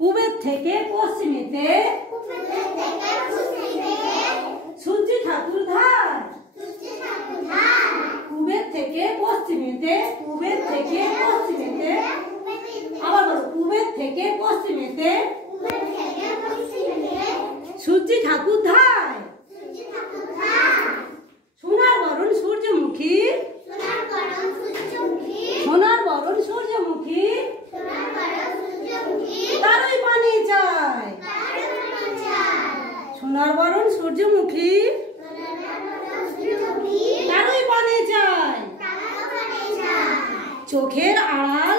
পূবের থেকে পশ্চিমেতে সূর্য ঠাকুর ধার। পূবের থেকে পশ্চিমেতে, পূবের থেকে পশ্চিমেতে, আবার বলো পূবের থেকে পশ্চিমেতে সূর্য ঠাকুর ধার। সোনার বরণ সূর্যমুখী, সোনার বরণ সূর্যমুখী, তারই পানি চায়। সোনার বরণ সূর্যমুখী, তারই পানি চায়। চোখের আড়াল